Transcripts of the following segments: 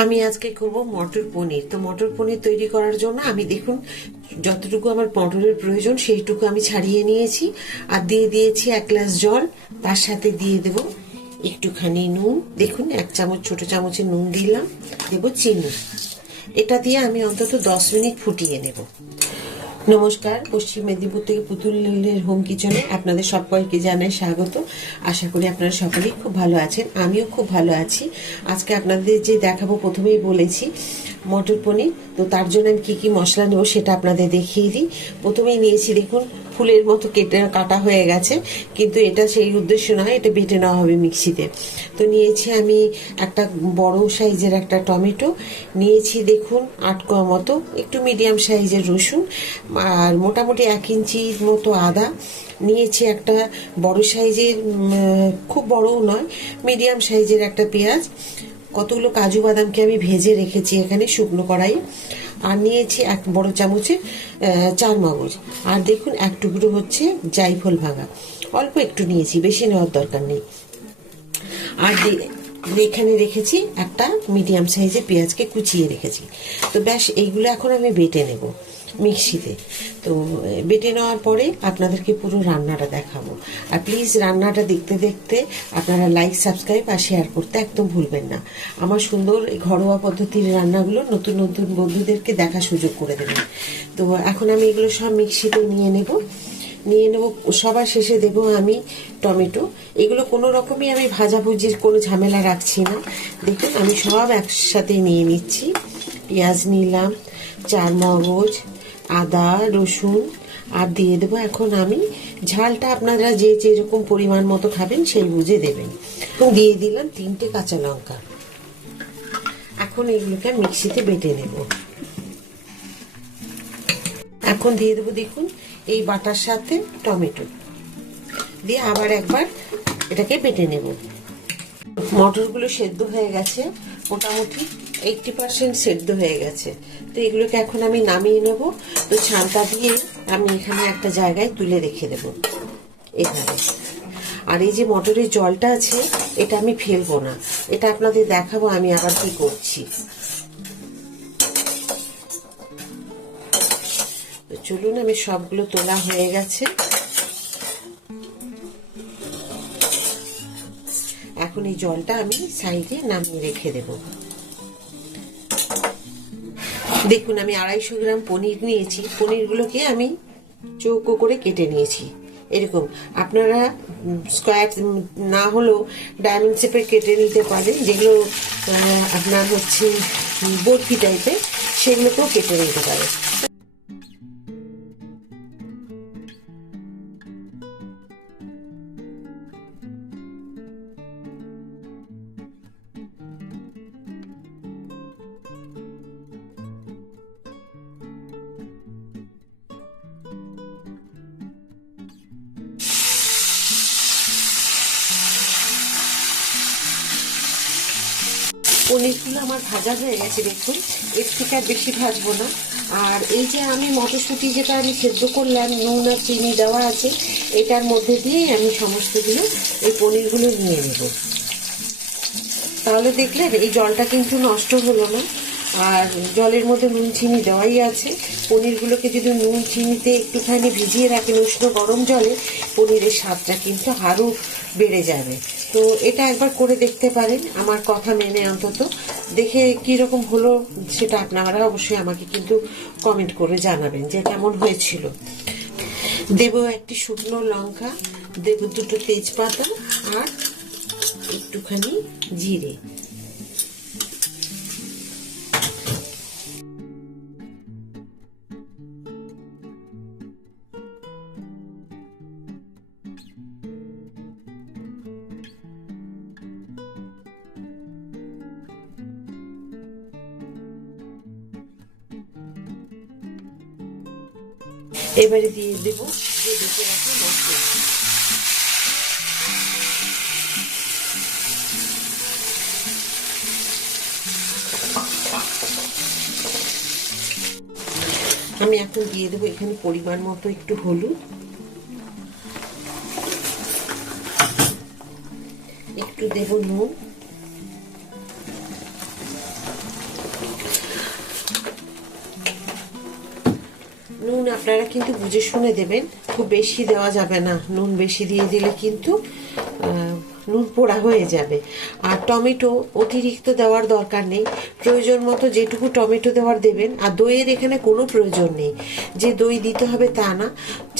আমি আজকে করব মটর পনির। তো মটর পনির তৈরি করার জন্য আমি দেখুন যতটুকু আমার মটরের প্রয়োজন সেইটুকু আমি ছাড়িয়ে নিয়েছি আর দিয়ে দিয়েছি 1 গ্লাস জল। তার সাথে দিয়ে দেব একটুখানি নুন, দেখুন 1 চামচ ছোট চামচের নুন দিলাম, দেব চিনি। এটা দিয়ে আমি অন্তত 10 মিনিট ফুটিয়ে নেব। নমস্কার, পশ্চিম মেদিনীপুর থেকে পুতুলের হোম কিচেনে আপনাদের সবাইকে জানাই স্বাগত। আশা করি আপনারা সকলেই খুব ভালো আছেন, আমিও খুব ভালো আছি। আজকে আপনাদের যে দেখাবো, প্রথমেই বলেছি মটর পনির। তো তার জন্য আমি কি কি মশলা নেব সেটা আপনাদের দেখিয়ে দিই। প্রথমেই নিয়েছি দেখুন ফুলের মতো কাটা হয়ে গেছে, কিন্তু এটা সেই উদ্দেশ্য নয়, এটা বেটে নেওয়া হবে মিক্সিতে। তো নিয়েছি আমি একটা বড় সাইজের একটা টমেটো, নিয়েছি দেখুন 8 কোয়া মতো একটু মিডিয়াম সাইজের রসুন, আর মোটামুটি 1 ইঞ্চির মতো আদা নিয়েছি, একটা বড় সাইজের, খুব বড়ও নয়, মিডিয়াম সাইজের একটা পেঁয়াজ, কতগুলো কাজু বাদামকে আমি ভেজে রেখেছি এখানে শুকনো কড়াইয়ে, আর নিয়েছি 1 বড় চামচের চারমগজ, আর দেখুন 1 টুকরো হচ্ছে জায়ফল ভাঙা, অল্প একটু নিয়েছি, বেশি নেওয়ার দরকার নেই। আর এখানে রেখেছি একটা মিডিয়াম সাইজের পেঁয়াজকে কুচিয়ে রেখেছি। তো ব্যাস এইগুলো এখন আমি বেটে নেব মিক্সিতে। তো বেটে নেওয়ার পরে আপনাদেরকে পুরো রান্নাটা দেখাবো। আর প্লিজ রান্নাটা দেখতে দেখতে আপনারা লাইক, সাবস্ক্রাইব আর শেয়ার করতে একদম ভুলবেন না। আমার সুন্দর ঘরোয়া পদ্ধতির রান্নাগুলো নতুন নতুন বন্ধুদেরকে দেখার সুযোগ করে দেবেন। তো এখন আমি এগুলো সব মিক্সিতে নিয়ে নেব। সবার শেষে দেব আমি টমেটো। এগুলো কোনো রকমই আমি ভাজাভুজির কোনো ঝামেলা রাখছি না। দেখুন আমি সব একসাথে নিয়ে নিচ্ছি। পেঁয়াজ নিলাম, চারমগজ, আদা, রসুন, আর দিয়ে দেবো এখন আমি ঝালটা আপনারা যে যেরকম পরিমাণ মতো খাবেন সেই বুঝে দেবেন। দিয়ে দিলাম 3টে কাঁচা লঙ্কা। এখন এগুলোকে মিক্সিতে বেটে নেব। এখন দিয়ে দেবো দেখুন এই বাটার সাথে টমেটো দিয়ে আবার একবার এটাকে বেটে নেব। মটরগুলো সেদ্ধ হয়ে গেছে, মোটামুটি 80% সেদ্ধ হয়ে গেছে। তো এগুলোকে এখন আমি নামিয়ে নেব। তো ছানটা দিয়ে আমি এখানে একটা জায়গায় তুলে রেখে দেব এখানে। আর এই যে মটরের জলটা আছে এটা আমি ফেলবো না, এটা আপনাদের দেখাবো আমি আবার কি করছি। তো চলুন, আমি সবগুলো তোলা হয়ে গেছে। এখন এই জলটা আমি সাইডে নামিয়ে রেখে দেব। দেখুন আমি 250 গ্রাম পনির নিয়েছি। পনিরগুলোকে আমি চৌকো করে কেটে নিয়েছি এরকম। আপনারা স্কোয়ার না হলেও ডায়মন্ড শেপে কেটে নিতে পারেন, যেগুলো আপনার হচ্ছে বরফি টাইপের, সেগুলোকেও কেটে নিতে পারেন। পনিরগুলো আমার ভাজা হয়ে গেছে দেখুন, এর থেকে আর বেশি ভাজবো না। আর এই যে আমি মটরশুঁটি যেটা আমি সেদ্ধ করলাম, নুন আর চিনি দেওয়া আছে, এটার মধ্যে দিয়েই আমি সমস্তগুলো এই পনিরগুলো নিয়ে নেব। তাহলে দেখলেন এই জলটা কিন্তু নষ্ট হলো না, আর জলের মধ্যে নুন চিনি দেওয়াই আছে। পনিরগুলোকে যদি নুন চিনিতে একটুখানি ভিজিয়ে রাখেন উষ্ণ গরম জলে, পনিরের স্বাদটা কিন্তু আরও বেড়ে যাবে। তো এটা একবার করে দেখতে পারেন, আমার কথা মেনে অন্তত দেখে কীরকম হলো সেটা আপনারা অবশ্যই আমাকে কিন্তু কমেন্ট করে জানাবেন যে কেমন হয়েছিল। দেব একটি শুকনো লঙ্কা, দেব 2টো তেজপাতা আর একটুখানি জিরে। এবারে দিয়ে দেব যে বেটে রাখা মশলা। আমি এখন দিয়ে দেবো এখানে পরিমাণ মতো একটু হলুদ, একটু দেব নুন, নুন আপনারা কিন্তু বুঝে শুনে দেবেন, খুব বেশি দেওয়া যাবে না, নুন বেশি দিয়ে দিলে কিন্তু নুন পোড়া হয়ে যাবে। আর টমেটো অতিরিক্ত দেওয়ার দরকার নেই, প্রয়োজন মতো যেটুকু টমেটো দেওয়ার দেবেন। আর দইয়ের এখানে কোনো প্রয়োজন নেই যে দই দিতে হবে তা না,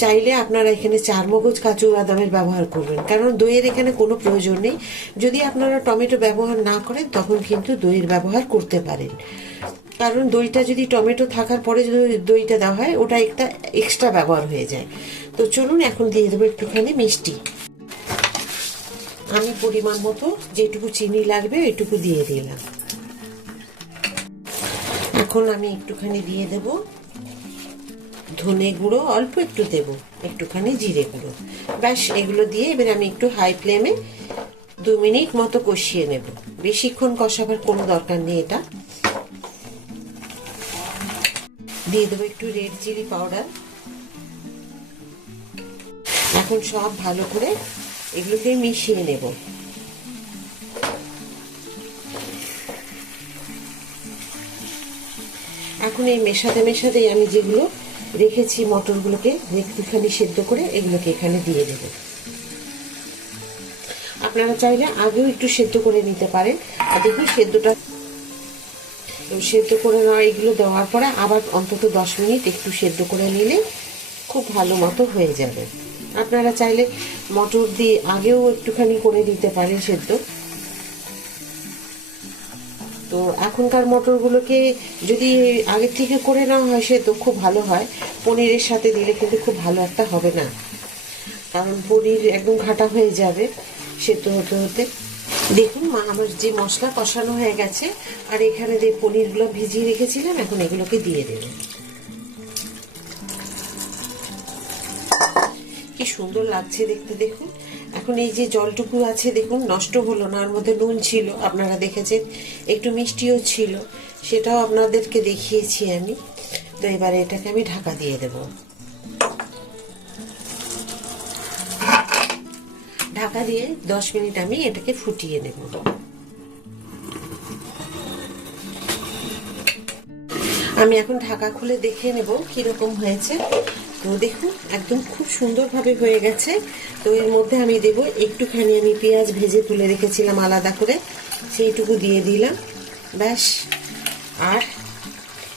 চাইলে আপনারা এখানে চারমগজ কাজু বাদামের ব্যবহার করবেন, কারণ দইয়ের এখানে কোনো প্রয়োজন নেই। যদি আপনারা টমেটো ব্যবহার না করেন তখন কিন্তু দইয়ের ব্যবহার করতে পারেন, কারণ দইটা যদি টমেটো থাকার পরে যদি দইটা দেওয়া হয় ওটা একটা এক্সট্রা ব্যবহার হয়ে যায়। তো চলুন এখন দিয়ে দেবো একটুখানি মিষ্টি। আমি পরিমাণ মতো যেটুকু চিনি লাগবে ওইটুকু দিয়ে দিলাম। এখন আমি একটুখানি দিয়ে দেব ধনে গুঁড়ো, অল্প একটু দেব, একটুখানি জিরে গুঁড়ো, ব্যাস এগুলো দিয়ে এবার আমি একটু হাই ফ্লেমে 2 মিনিট মতো কষিয়ে নেব। বেশিক্ষণ কষাবার কোনো দরকার নেই। এটা দিয়ে দেবো একটু রেড চিলি পাউডার। এখন সব ভালো করে এগুলোকে মিশিয়ে নেব। এখন এই মেশাতে মেশাতেই আমি যেগুলো রেখেছি মটরগুলোকে একটুখানি সেদ্ধ করে এগুলোকে এখানে দিয়ে দেব। আপনারা চাইলে আগেও একটু সেদ্ধ করে নিতে পারেন। আর দেখুন সেদ্ধ করে নেওয়া এগুলো দেওয়ার পরে আবার অন্তত 10 মিনিট একটু সেদ্ধ করে নিলে খুব ভালো মতো হয়ে যাবে। আপনারা চাইলে মটর দিয়ে আগেও একটুখানি করে দিতে পারেন সেদ্ধ। তো এখনকার মটরগুলোকে যদি আগের থেকে করে নেওয়া হয় সেদ্ধ খুব ভালো হয়, পনিরের সাথে দিলে কিন্তু খুব ভালো একটা হবে না, কারণ পনির একদম ঘাটা হয়ে যাবে সেদ্ধ হতে হতে। দেখুন আমার যে মশলা কষানো হয়ে গেছে, আর এখানে যে পনিরগুলো ভিজিয়ে রেখেছিলাম এখন এগুলোকে দিয়ে দেব। কি সুন্দর লাগছে দেখতে দেখুন। এখন এই যে জলটুকু আছে দেখুন নষ্ট হলো না, ওর মধ্যে নুন ছিল, আপনারা দেখেছেন, একটু মিষ্টিও ছিল, সেটাও আপনাদেরকে দেখিয়েছি আমি। তো এবারে এটাকে আমি ঢাকা দিয়ে দেব। ঢাকা দিয়ে 10 মিনিট আমি এটাকে ফুটিয়ে নেব। আমি এখন ঢাকা খুলে দেখে নেব কিরকম হয়েছে। তো দেখুন একদম খুব সুন্দরভাবে হয়ে গেছে। তো এর মধ্যে আমি দেব একটুখানি আমি পেঁয়াজ ভেজে তুলে রেখেছিলাম আলাদা করে, সেইটুকু দিয়ে দিলাম, ব্যাস। আর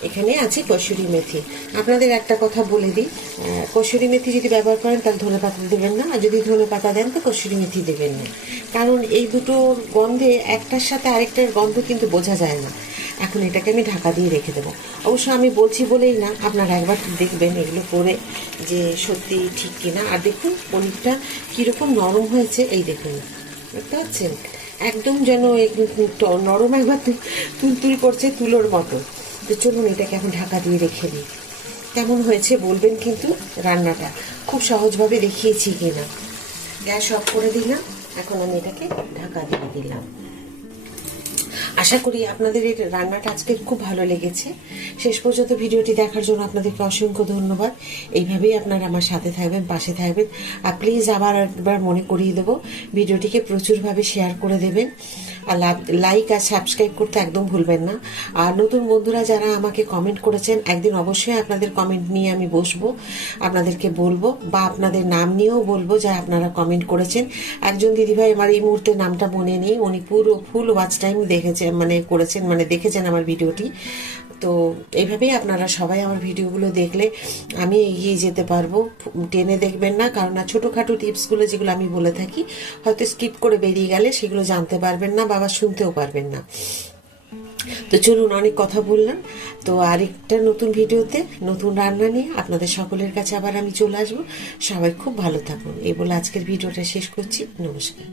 এখানে আছে কসুরি মেথি। আপনাদের একটা কথা বলে দিই, কসুরি মেথি যদি ব্যবহার করেন তাহলে ধনেপাতা দেবেন না, আর যদি ধনেপাতা দেন তো কসুরি মেথি দেবেন না, কারণ এই দুটোর গন্ধে একটার সাথে আরেকটার গন্ধ কিন্তু বোঝা যায় না। এখন এটাকে আমি ঢাকা দিয়ে রেখে দেবো। অবশ্য আমি বলছি বলেই না, আপনারা একবার দেখবেন এগুলো করে যে সত্যি ঠিক কিনা। আর দেখুন পনিরটা কীরকম নরম হয়েছে, এই দেখুন, দেখতে পাচ্ছেন একদম যেন নরম, একবার তুলতুল করছে তুলোর মতো। তো চলুন এটাকে এখন ঢাকা দিয়ে রেখে দিই। কেমন হয়েছে বলবেন কিন্তু, রান্নাটা খুব সহজভাবে দেখিয়েছি কিনা। গ্যাস অফ করে দিলাম, এখন আমি এটাকে ঢাকা দিয়ে দিলাম। আশা করি আপনাদের এই রান্নাটা আজকে খুব ভালো লেগেছে। শেষ পর্যন্ত ভিডিওটি দেখার জন্য আপনাদেরকে অসংখ্য ধন্যবাদ। এইভাবেই আপনারা আমার সাথে থাকবেন, পাশে থাকবেন। আর প্লিজ আবার একবার মনে করিয়ে দেবো, ভিডিওটিকে প্রচুরভাবে শেয়ার করে দেবেন, আর লাইক আর সাবস্ক্রাইব করতে একদম ভুলবেন না। আর নতুন বন্ধুরা যারা আমাকে কমেন্ট করেছেন, একদিন অবশ্যই আপনাদের কমেন্ট নিয়ে আমি বসবো, আপনাদেরকে বলবো, বা আপনাদের নাম নিয়েও বলবো যা আপনারা কমেন্ট করেছেন। একজন দিদিভাই আমার এই মুহূর্তে নামটা মনে নেই, উনি পুরো ফুল ওয়াচ টাইম দেখেছেন, দেখেছেন আমার ভিডিওটি। তো এইভাবেই আপনারা সবাই আমার ভিডিওগুলো দেখলে আমি এগিয়ে যেতে পারবো। টেনে দেখবেন না, কারণ ছোটোখাটো টিপসগুলো যেগুলো আমি বলে থাকি হয়তো স্কিপ করে বেরিয়ে গেলে সেগুলো জানতে পারবেন না, বাবা শুনতেও পারবেন না। তো চলুন, অনেক কথা বললাম। তো আরেকটা নতুন ভিডিওতে নতুন রান্না নিয়ে আপনাদের সকলের কাছে আবার আমি চলে আসবো। সবাই খুব ভালো থাকুন, এই বলে আজকের ভিডিওটা শেষ করছি। নমস্কার।